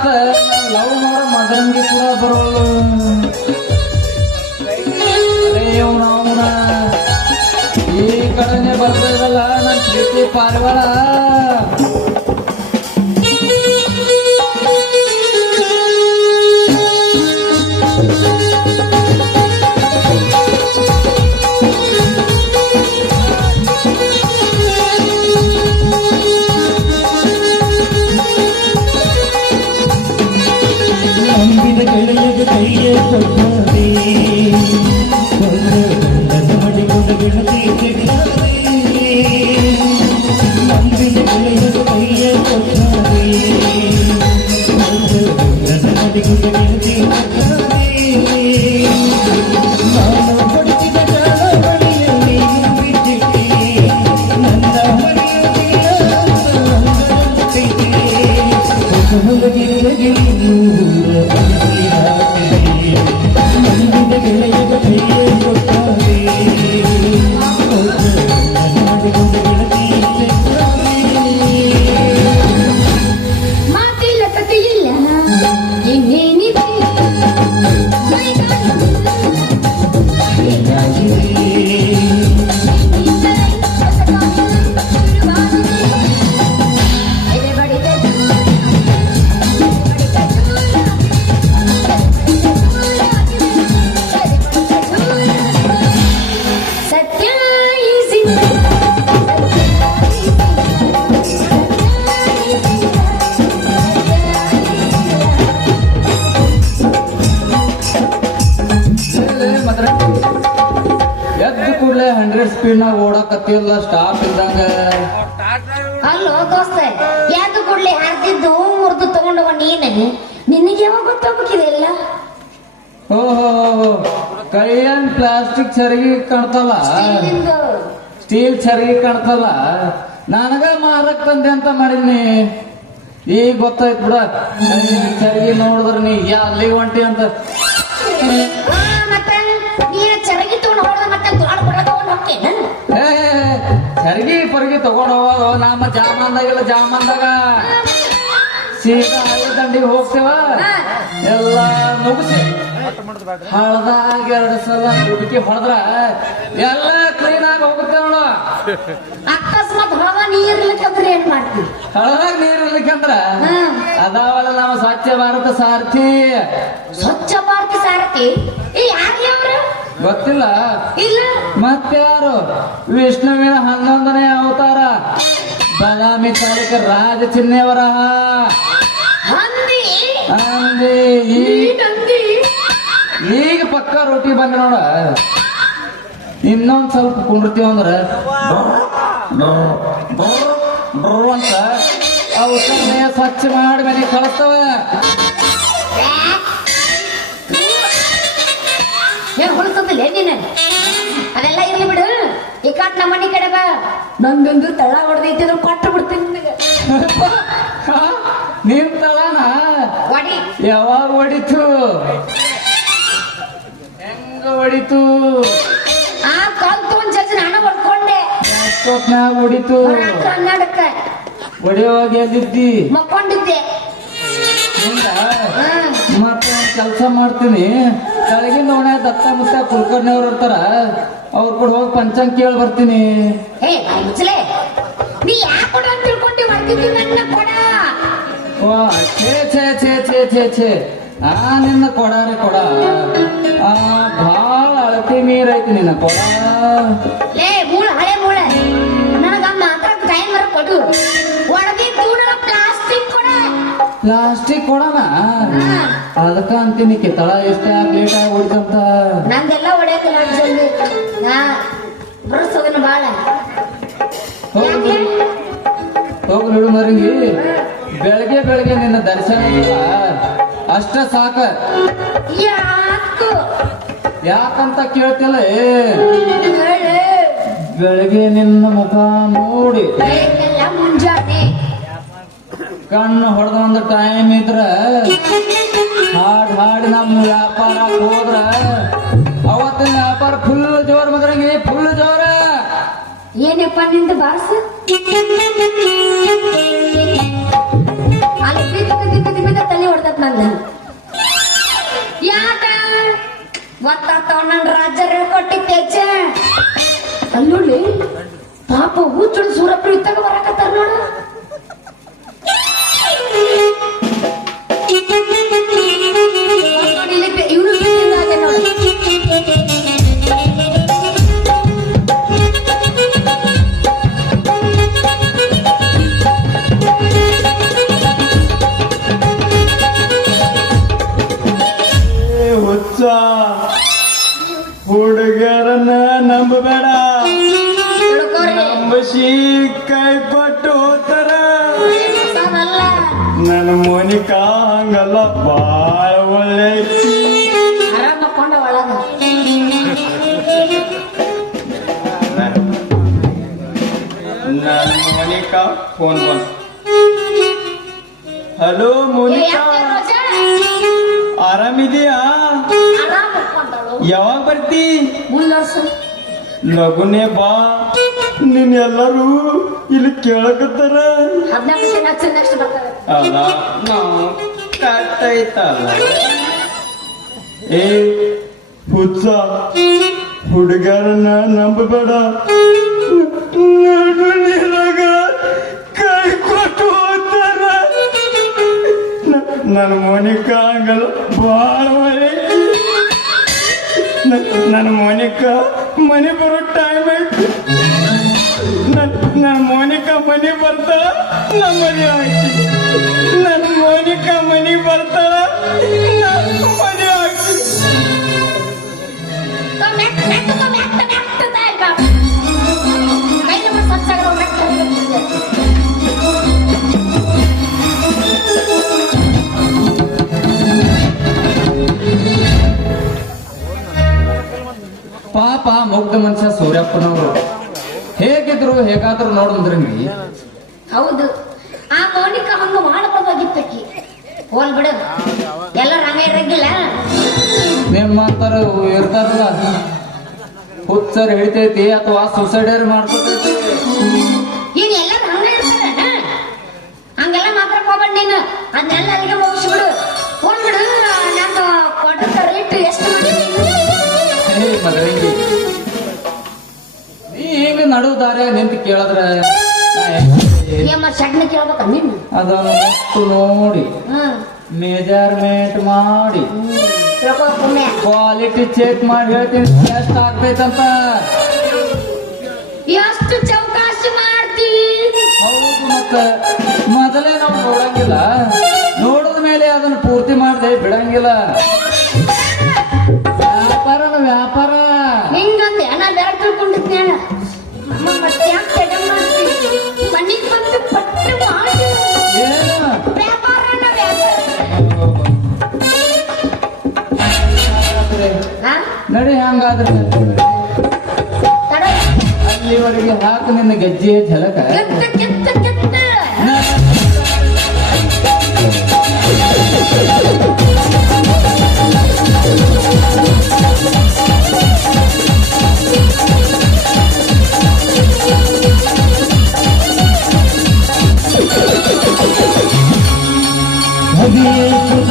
ಮತ್ತ ಲವ್ ಮಾಡೋ ಮದರಂಗಿ ಕೂಡ ಅವನ. ಈ ಕಡೆನೆ ಬರ್ತಾ ಇರಲ್ಲ ನನ್ನ ಪ್ರೀತಿ ನನ್ನ ಮಾಡಿಕೊಂಡ ಓಡಕತ್ತಿಲ್ಲ ಸ್ಟಾಪ್ ಇದ್ದಂಗ. ಅಲ್ಲೋ ದೋಸ್ತ ಯಾಕೆ ಕೊಡ್ಲಿ ಹರಿದಿದ್ದು ಮುರಿದು ತಗೊಂಡು ನೀನೆ? ನಿನಗೆ ಯಾವಾಗ ಗೊತ್ತಾಗ್ಬೇಕಿದೆಲ್ಲ ಓಹೋ ಕೈಯನ್ ಪ್ಲಾಸ್ಟಿಕ್ ಚರಗಿ ಕಾಣ್ತಲ್ಲ? ಸ್ಟೀಲ್ ಚರಗಿ ಕಾಣ್ತಲ್ಲ? ನನಗ ಮಾರಕ್ ತಂದೆ ಅಂತ ಮಾಡಿದ್ನಿ. ಈಗ ಗೊತ್ತಾಯ್ತು ಬಿಡ. ಚರಗಿ ನೋಡಿದ್ರ ನೀ ಯಾ ಅಲ್ಲಿಗೆ ಹೊಂಟಿ ಅಂತ ಚರಗಿ ತಗೊಂಡು ಹೋಗೋದು ನಮ್ಮ ಜಾಮಂದಾಗಿಲ್ಲ ಜಾಮಂದಾಗ. ಸೀದಾ ದಂಡಿಗೆ ಹೋಗ್ತೇವ. ಎಲ್ಲ ಮುಗಿಸಿ ಹಳದಾಗ ಎರಡು ಸಲ ಹುಡುಕಿ ಹೊಡೆದ್ರ ಎಲ್ಲ ಕ್ಲೀನ್ ಆಗಿ ಹೋಗುತ್ತೆ ನೋಡು. ಅಕಸ್ಮಾತ್ ಹೊಳದ ನೀರ್ಲಿಕ್ಕಂದ್ರೆ ಏನ್ ಮಾಡ್ತೀವಿ ಹಳದಾಗ ನೀರ್. ಅದಾವಲ್ಲ ನಮ್ಮ ಸ್ವಚ್ಛ ಭಾರತ ಸಾರಥಿ. ಸ್ವಚ್ಛ ಭಾರತ ಸಾರಥಿ? ಈ ಅವ್ರು? ಗೊತ್ತಿಲ್ಲ? ಇಲ್ಲ. ಮತ್ತಾರು ವಿಷ್ಣುವಿನ ಹನ್ನೊಂದನೇ ಅವತಾರ. ಬದಾಮಿ ಚಾಲಕ ರಾಜ ಚಿಹ್ನೆಯವರ ಈಗ ಪಕ್ಕ ರೊಟ್ಟಿ ಬಂದ ನೋಡ. ಇನ್ನೊಂದ್ ಸ್ವಲ್ಪ ಕುಂಡ್ರತೀವ ಅಂದ್ರ. ಅಂತ ಅವಸರನೇ ಸ್ವಚ್ಛ ಮಾಡಿ ಮನೆ ಕಳಿಸ್ತವ. ಹೊಲಸದಿಲ್ಲ ನೀನು ಅದೆಲ್ಲ ಇರ್ಲಿ ಬಿಡು. ಈ ಕಾಟ್ ನಮ್ಮ ಮನೆ ಕಡೆ ಬಾ. ನಂದೊಂದು ತಳ ಹೊಡೆದೈತಿ ಅದನ್ನ ಕೊಟ್ಟು ಬಿಡ್ತೀನಿ ನಿನಗೆ. ನಿಂತಳನ ಒಡಿ ಯಾವಾಗ ಹೊಡಿತು? ಹೆಂಗ ಹೊಡಿತು? ಆ ಕಾಲ್ ತಗೊಂಡ್ ಜಜ್ಜಿ ನಾನು ಹೊಡ್ಕೊಂಡೆ. ಹೊಡಿತು? ರಾತ್ರಿ ಹೊಡೆಯುವಾಗ ಎಲ್ಲಿದ್ದಿ? ಮಕ್ಕೊಂಡಿದ್ದೆ. ಮತ್ತೆ ಕೆಲಸ ಮಾಡ್ತೀನಿ? ಕೆಳಗಿನ ನೋಡ ದತ್ತ ಮುತ್ತ ಕುಲಕರ್ಣಿಯವ್ರು ಇರ್ತಾರ ಅವ್ರ ಕೂಡ ಹೋಗಿ ಪಂಚಾಂಗ ಕೇಳಿ ಬರ್ತೀನಿ. ಏ ಮುಚ್ಚಲೆ? ನೀ ಯಾಕೆ ಕೊಡ ಅಂತ ತಿಳ್ಕೊಂಡಿ ಬರ್ತಿದ್ದು ನನ್ನ ಕೊಡ. ವಾ ಛೇ ಛೇ ಛೇ ಛೇ ಛೇ ಛೇ. ಆ ನಿನ್ನ ಕೊಡಾರೆ ಕೊಡ. ಆ ಭಾಳ ಅಳತಿ ನೀರೈತಿ ನಿನ್ನ ಕೊಡ. ಲೇ ಮೂಳ ಹಳೆ ಮೂಳ. ನನಗ ಮಾತ್ರ ಟೈಮ್ ಬರ ಕೊಡು. ಪ್ಲಾಸ್ಟಿಕ್ ಕೊಡೋಣ. ಅದಕ್ಕ ಅಂತೀನಿ ಕಿತ್ತಳ ಎಷ್ಟೇ ಲೇಟ್ ಆಗಿ ಹೊಡಿತಂತ. ನಂದೆಲ್ಲ ಹೊಡೆಯಕಿಲ್ಲ ಜಲ್ದಿ. ನಾ ಬರಸೋದನ್ನ ಬಾಳ. ಯಾಕೆ? ಹೋಗ್ಲಿ ಬಿಡು ಮರಂಗಿ. ಬೆಳಗ್ಗೆ ಬೆಳಗ್ಗೆ ನಿನ್ನ ದರ್ಶನ ಇಲ್ಲ. ಅಷ್ಟ ಸಾಕ. ಯಾಕು? ಯಾಕಂತ ಕೇಳ್ತಿಲ್ಲ ಏ? ಬೆಳಗ್ಗೆ ನಿನ್ನ ಮುಖ ನೋಡಿ. ಮುಂಜಾನೆ ಕಣ್ಣು ಹೊಡೆದ ಒಂದು ಟೈಮ್ ಇದ್ರ ಹಾಡ್ ಹಾಡಿ ನಮ್ಮ ವ್ಯಾಪಾರ ಹೋದ್ರ ಅವತ್ತಿನ ವ್ಯಾಪಾರ ಫುಲ್ ಜೋರ್ ಮದ್ರಂಗಿ ಫುಲ್ ಜೋರ. ಏನಪ್ಪ ನಿಂದು ಬಾಸ ಅಲ್ಲಿ ತಲೆ ಹೊಡ್ತತ್ ನಂದ. ಯಾಕ? ಗೊತ್ತಾಗ್ತಾವ ನನ್ ರಾಜರ ಕೊಟ್ಟಿತ್ತೇಚ ಅಲ್ಲೋಡಿ ಪಾಪ ಹುಚ್ಚುಳು ಸೂರಪ್ಪ ಇತ್ತಾಗ ಬರಾಕತ್ತಾರ ನೋಡು. இவ்வளவு ಮೋನಿಕಾ? ಫೋನ್ ಬಂತು ಹಲೋ ಮೋನಿಕಾ? ಆರಾಮಿದೆಯಾ? ಯಾವಾಗ ಬರ್ತಿ? ಲಗುನೆ ಬಾ. ನಿನ್ ಎಲ್ಲರೂ ಇಲ್ಲಿ ಕೇಳಕತ್ತಾರ. ಅಲ್ಲ ನಾವು ಕಟ್ಟಾಯ್ತಲ್ಲ ಏ ಹುಚ್ಚ. ಹುಡುಗರನ್ನ ನಂಬಬೇಡ. ನಡು ನೀರಾಗ ಕೈ ನನ್ನ ಮೋನಿಕಾ ಹಂಗಲ್ಲ ಭಾಳ ಒಳ್ಳೆ. ನ- ನನ್ನ ಮೋನಿಕಾ ಮನೆ ಬರೋ ಟೈಮ್ ಐತಿ ನನ್ ನನ್ನ ಮೋನಿಕಾ ಮನೆ ಬರ್ತಾಳ ನಮ್ಮ ಮನೆ ಆಗ್ತಿ ನನ್ನ ಮೋನಿಕಾ ಮನೆ ಬರ್ತಾಳ ನನ್ನ ಮನೆ ಆಗ್ತಿ ಪಾಪ ಮುಗ್ಧ ಮನುಷ್ಯ ಸೂರ್ಯಪ್ಪನವರು. ಹೇಗಿದ್ರು ಹೇಗಾದ್ರು ನೋಡಿದ್ರಿ ಹೌದು. ಆ ಮೌನಿಕ ಹಂಗ ಮಾಡಬಹುದಾಗಿತ್ತಕ್ಕಿ ಹೋಲ್ ಬಿಡು. ಎಲ್ಲ ರಂಗ ಇರಂಗಿಲ್ಲ. ನಿಮ್ಮಂತರ ಇರ್ತಾರಲ್ಲ ಹುಚ್ಚರ್ ಹಿಡಿತೈತಿ ಅಥವಾ ಸುಸೈಡರ್ ಮಾಡ್ಕೊತೈತಿ. ಈಗ ಎಲ್ಲರೂ ಹಂಗ ಇರ್ತಾರ? ಹಂಗೆಲ್ಲ ಮಾತ್ರ ಹೋಗ್ಬೇಡ ನೀನು. ಅದನ್ನೆಲ್ಲ ಅಲ್ಲಿಗೆ ಮುಗಿಸ್ಬಿಡು ಹೋಲ್ ಬಿಡು. ನಾನು ಕೊಟ್ಟ ರೇಟ್ ಎಷ್ಟು? ಹೇ ಮದರಂಗಿ ನೀ ಹಿಂಗ ನಡು ದಾರ್ಯಾಗ ನಿಂತು ಕೇಳಿದ್ರ? ಸಣ್ಣ ಕೇಳ್ಬೇಕ ನಿನ್ನ? ಅದನ್ನು ಮುಟ್ಟು ನೋಡಿ. ಮೆಜರ್ಮೆಂಟ್ ಮಾಡಿ. ಕ್ವಾಲಿಟಿ ಚೆಕ್ ಮಾಡಿ ಹೇಳ್ತೀನಿ. ಎಷ್ಟು ಆಗ್ತೈತಂತ ಎಷ್ಟು ಚೌಕಾಶಿ ಮಾಡ್ತಿ? ಹೌದು ಮತ್ತ. ಮೊದಲೇ ನಾವು ನೋಡಂಗಿಲ್ಲ. ನೋಡಿದ ಮೇಲೆ ಅದನ್ನ ಪೂರ್ತಿ ಮಾಡದೆ ಬಿಡಂಗಿಲ್ಲ. ವ್ಯಾಪಾರನ ವ್ಯಾಪಾರ ಹಿಂಗಂದೆ ನಾ ಬೇರೆ ತಿಳ್ಕೊಂಡಿದ್ದೆ ಮತ್ತೆ ಯಾಕೆ ತಡೆ ಮಾಡ್ತಿ ಮನೆಗೆ ಬಂದು ಪಟ್ಟು ಮಾಡಿ ಏನು ವ್ಯಾಪಾರನ ವ್ಯಾಪಾರ ಹಾ? ನಡಿ ಹಂಗಾದ್ರೆ ತಡ ಅಲ್ಲಿವರೆಗೆ ಹಾಕು ನಿನ್ನ ಗೆಜ್ಜೆ ಝಲಕ. ಕೆತ್ತ here to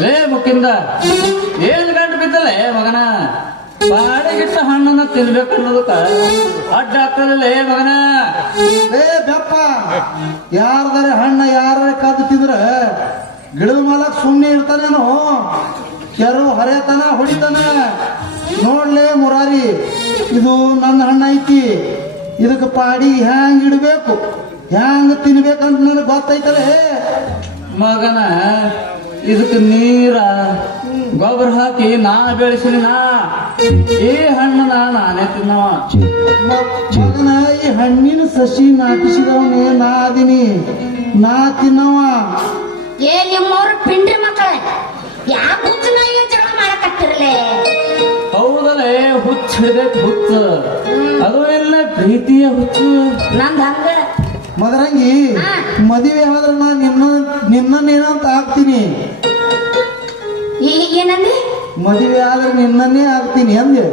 ಮುಕ್ಕಿಂದ. ಏಳು ಗಂಟೆ ಬಿದ್ದಲೆ ಮಗನ? ಬಾಡಿಗಿಟ್ಟ ಹಣ್ಣನ್ನ ತಿನ್ಬೇಕು ಅನ್ನೋದಕ್ಕ ಅಡ್ಡ ಆಗ್ತದಲ್ಲೇ ಮಗನ. ಏ ಬೆಪ್ಪ ಯಾರ್ದಾರೆ ಹಣ್ಣ ಯಾರ ಕದ್ದು ತಿಂದ್ರ ಗಿಡದ ಮಾಲಕ್ ಸುಮ್ಮನೆ ಇರ್ತಾನೇನೋ. ಕೆರು ಹರೆತನ ಹೊಡಿತಾನ. ನೋಡ್ಲೆ ಮುರಾರಿ ಇದು ನನ್ನ ಹಣ್ಣ ಐತಿ. ಇದಕ್ಕೆ ಪಾಡಿ ಹ್ಯಾಂಗ್ ಇಡಬೇಕು? ಹ್ಯಾಂಗ್ ತಿನ್ಬೇಕಂತ ನನಗೆ ಗೊತ್ತೈತಲೇ. ಮಗನ ಇದಕ್ಕೆ ನೀರ ಗೊಬ್ಬರ ಹಾಕಿ ನಾ ಬೆಳೆಸಿನ ನಾ. ಈ ಹಣ್ಣು ನಾನೇ ತಿನ್ನವ. ಮಗನ ಈ ಹಣ್ಣಿನ ಸಸಿ ನಾಟಿಸಿದವನೇ ನಾ ಅದೀನಿ ನಾ ತಿನ್ನವ. ಏ ನಿಮ್ಮವ್ರ ಪಿಂಡ್ರಿ ಮಕ್ಕಳ ಈಗ ಜಗಳ ಮಾಡಕತ್ತಿರ್ಲೆ? ಹೌದಲೇ ಹುಚ್ಚ ಹಿಡ್ದೈತ್ ಹುಚ್ಚ. ಅದು ಎಲ್ಲ ಪ್ರೀತಿಯ ಹುಚ್ಚು. ನಂದು ಹಂಗ. ಮದರಂಗಿ. ಮದುವೆ ಆದ್ರೆ ನಾ ನಿನ್ನ ನಿನ್ನನ್ನೇನಂತ ಆಗ್ತೀನಿ. ಈ ಏನಂದ್ರೆ ಮದುವೆ ಆದ್ರೆ ನಿನ್ನನ್ನೇ ಆಗ್ತೀನಿ ಅಂದೆ.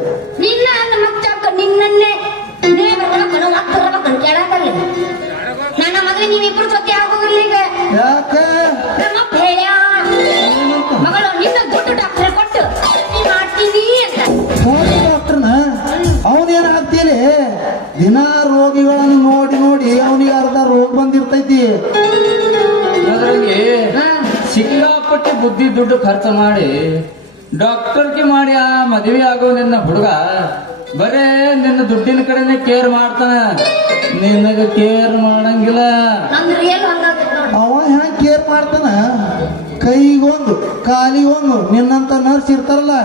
ಬುದ್ಧಿ ದುಡ್ಡು ಖರ್ಚು ಮಾಡಿ ಡಾಕ್ಟರ್ಗೆ ಮಾಡಿ ಆ ಮದುವೆ ಆಗೋ ನಿನ್ನ ಹುಡುಗ ಬರೇ ನಿನ್ನ ದುಡ್ಡಿನ ಕಡೆನೆ ಕೇರ್ ಮಾಡ್ತಾನ. ನಿನಗ ಕೇರ್ ಮಾಡಂಗಿಲ್ಲ. ಅವ ಹೆಂಗ್ ಕೇರ್ ಮಾಡ್ತಾನ? ಕೈಗೊಂದು ಕಾಲಿಗೊಂದು ನಿನ್ನಂತ ನರ್ಸ್ ಇರ್ತಾರಲ್ಲ.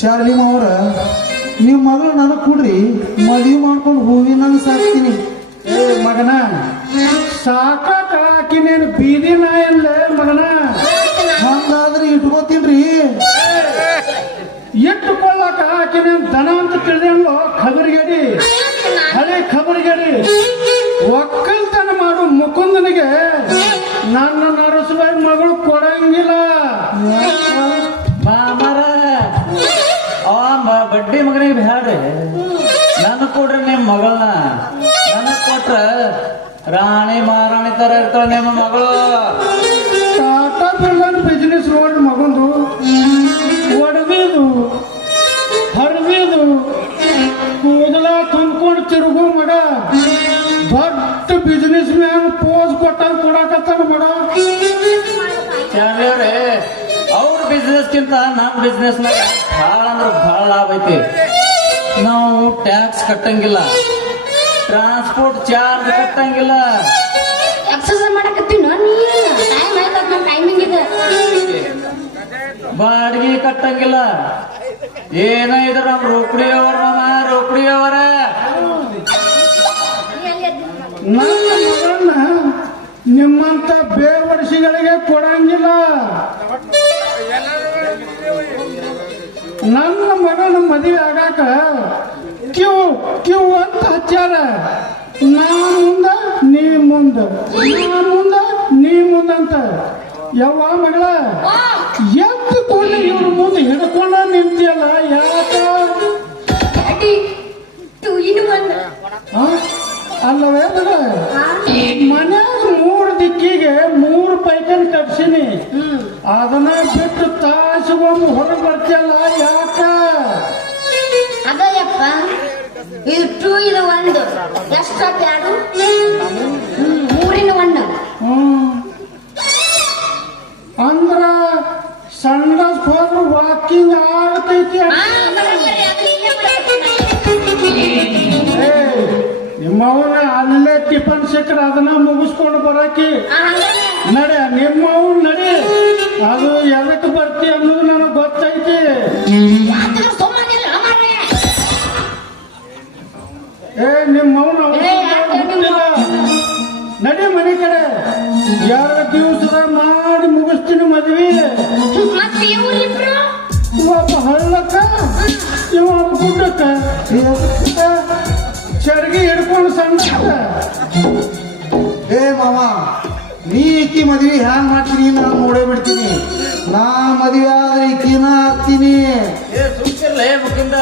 ಚಾರ್ಲಿ ಮಾವ್ರ ನಿಮ್ಮ ಮಗಳು ನನಗೆ ಕೊಡ್ರಿ, ಮದುವೆ ಮಾಡ್ಕೊಂಡು ಹೂವಿನ ಸಾಕ್ತೀನಿ. ಏ, ಮಗನ, ಸಾಕಾಕ ಆಕಿನೇನು ಬೀದಿ ನಾಯಲ್ಲೇ ಮಗನ? ಹಂಗಾದ್ರೆ ಇಟ್ಕೋತೀನ್ರಿ. ಇಟ್ಟುಕೊಳ್ಳಾಕ ಆಕಿನೇನು ದನ ಅಂತ ತಿಳಿದಲ್ಲೋ ಖಬರಿಗೇಡಿ? ಹಳೆ ಖಬರಿಗೇಡಿ? ಒಕ್ಕಲ್ತನ ಮಾಡು ಮುಕುಂದನಿಗೆ ನನ್ನ ನರಸುವ ಮಗಳು ಮಗಳನ್ನ. ನನಗ್ ಕೊಟ್ರ ರಾಣಿ ಮಹಾರಾಣಿ ತರ ಇರ್ತಾಳ ನಿಮ್ಮ ಮಗಳು. ಟಾಟಾ ಬಿಲ್ಡರ್ ಬಿಸ್ನೆಸ್ ರೋಡ್ ಮಗಂದು ಒಡವಿದು ಹರಿವಿದು ಕೂದಲ ತುಂಬಿಕೊಂಡು ತಿರುಗು ಮಗ. ದೊಡ್ಡ ಬಿಸ್ನೆಸ್ ಮ್ಯಾನ್ ಪೋಸ್ ಕೊಟ್ಟಾಗ ಕೊಡಕತ್ತಾನ ಮಗ. ಅವ್ರ ಬಿಸ್ನೆಸ್ ಅವ್ರ ಬಿಸ್ನೆಸ್ಗಿಂತ ಬಿಸ್ನೆಸ್ ಬಿಸ್ನೆಸ್ ಭಾಳ ಅಂದ್ರೆ ಭಾಳ ಲಾಭ ಐತಿ. ನಾವು ಟ್ಯಾಕ್ಸ್ ಕಟ್ಟಂಗಿಲ್ಲ. ಟ್ರಾನ್ಸ್ಪೋರ್ಟ್ ಚಾರ್ಜ್ ಕಟ್ಟಂಗಿಲ್ಲ. ಎಕ್ಸರ್ಸೈಸ್ ಮಾಡಕತ್ತೀನಿ ನೀ? ಟೈಮ್ ನನ್ನ ಟೈಮಿಂಗ್ ಇದೆ ಬಾಡಿಗೆ ಕಟ್ಟಂಗಿಲ್ಲ. ಏನ ಇದ್ರ ನಮ್ ರೋಕಡಿಯವ್ರ ಮಾಮ ರೋಕಡಿಯವರ. ನನ್ನ ಮಗನ್ನ ನಿಮ್ಮಂತ ಬೇವರ್ಷಿಗಳಿಗೆ ಕೊಡಂಗಿಲ್ಲ. ನನ್ನ ಮಗನ ಮದುವೆ ಆಗಾಕ ಕ್ಯೂ ಕ್ಯೂ ಅಂತ ಹಚ್ಚಾರ ನಾನು ಮುಂದ ನೀ ಮುಂದ. ನಾನು ಮುಂದ ನೀ ಮುಂದಂತ ಯಾವ ಮಗಳ ಎದ್ದು ಕೂಡ ಇವ್ರ ಮುಂದೆ ಹಿಡ್ಕೊಂಡ ನಿಂತಿಯಲ್ಲ ಯಾಕ? ಅಲ್ಲವೇ ಮಗ ಮನ್ಯಾಗ ಮೂರು ದಿಕ್ಕಿಗೆ ಮೂರು ಪೈಕನ್ ಕಟ್ಸಿನಿ ಅದನ್ನ ಬಿಟ್ಟು ತಾಸಿಗೊಮ್ಮೆ ಹೊರಗೆ ಬರ್ತಿಯಲ್ಲ ಯಾಕ? ಅದಯ್ಯಪ್ಪ ಇದು ಟೂ ಇದು ಒಂದು. ಎಷ್ಟಾಯ್ತು ಎರಡು ಹ್ಮ್, ಮೂರಿನ ಒಂದು. ಅಂದ್ರ ಸಣ್ಣ ಹೋದ್ರು ವಾಕಿಂಗ್ ಆಗತೈತಿ ನಿಮ್ಮವನ ಅಲ್ಲೇ ಟಿಫನ್ ಸಿಕ್ಕರೆ ಅದನ್ನ ಮುಗಿಸ್ಕೊಂಡು ಬರಕಿ. ನಡೆ ನಿಮ್ಮವ್ ನಡಿ. ಅದು ಎದಕ್ಕೆ ಬರ್ತಿ ಅನ್ನೋದು ನನಗೆ ಗೊತ್ತೈತಿ. ಏ ನಿಮ್ಮ ಮೌನ ನಡಿ ಮನೆ ಕಡೆ. ಎರಡು ದಿವಸದ ಮಾಡಿ ಮುಗಿಸ್ತೀನಿ ಮದ್ವಿ. ಒಬ್ಬ ಹಳ್ಳಕ್ಕ ಇವ ಗುಡ್ಡಕ್ಕ. ಚರ್ಗಿ ಹಿಡ್ಕೊಂಡು ಸಣ್ಣ ಏ ಮಾವ ನೀ ಈಕಿ ಮದ್ವೆ ಹ್ಯಾಂಗ್ ಮಾಡ್ತೀನಿ ನಾನು ನೋಡೇ ಬಿಡ್ತೀನಿ. ನಾ ಮದ್ವೆ ಆದ್ರೆ ಈಕಿನ ಹಾಕ್ತೀನಿ. ಏ ಸುಮ್ಕಿರ್ಲೇ ಮುಖಿಂದ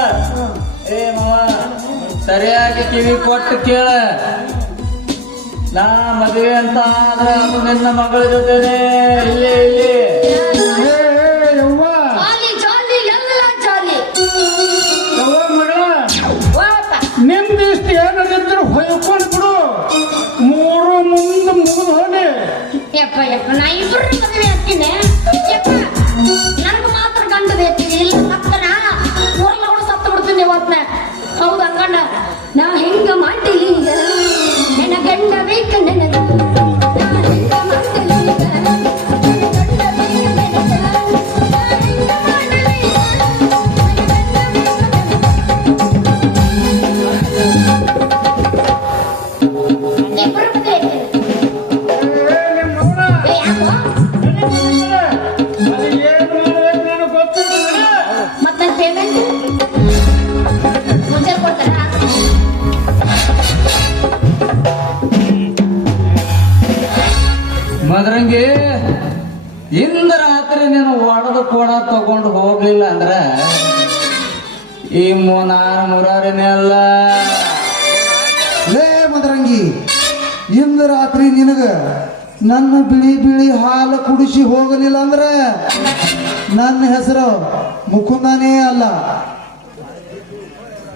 ಏ ಮಾವ ಸರಿಯಾಗಿ ಕಿವಿ ಕೊಟ್ಟು ಕೇಳ. ನಾ ಮದುವೆ ಅಂತ ಆದ್ರೆ ಅದು ನಿನ್ನ ಮಗಳ ಜೊತೆನೆ ಇಲ್ಲಿ ಇಲ್ಲಿ. ನಿಮ್ದಿಷ್ಟು ಏನಾಗಿದ್ರು ಯವ್ವ. ಯಪ್ಪ ಯಪ್ಪ ನಾ ಇಬ್ರು ಮದುವೆ ಆಗ್ತೀನಿ ಯಪ್ಪ ನನಗೆ ಮಾತ್ರ ಗಂಡ ಬೇಕು ಇಲ್ಲ ಇಂದ ರಾತ್ರಿ ನೀನು ಒಡೆದು ಕೋಣ ತಗೊಂಡು ಹೋಗ್ಲಿಲ್ಲ ಅಂದ್ರ ಈ ಮೂನಾರ ಮುರಾರಿನೆಲ್ಲ. ಲೇ ಮದರಂಗಿ ಇಂದು ರಾತ್ರಿ ನಿನಗ ನನ್ನ ಬಿಳಿ ಬಿಳಿ ಹಾಲು ಕುಡಿಸಿ ಹೋಗಲಿಲ್ಲ ಅಂದ್ರೆ ನನ್ನ ಹೆಸರು ಮುಕುಂದನೇ ಅಲ್ಲ.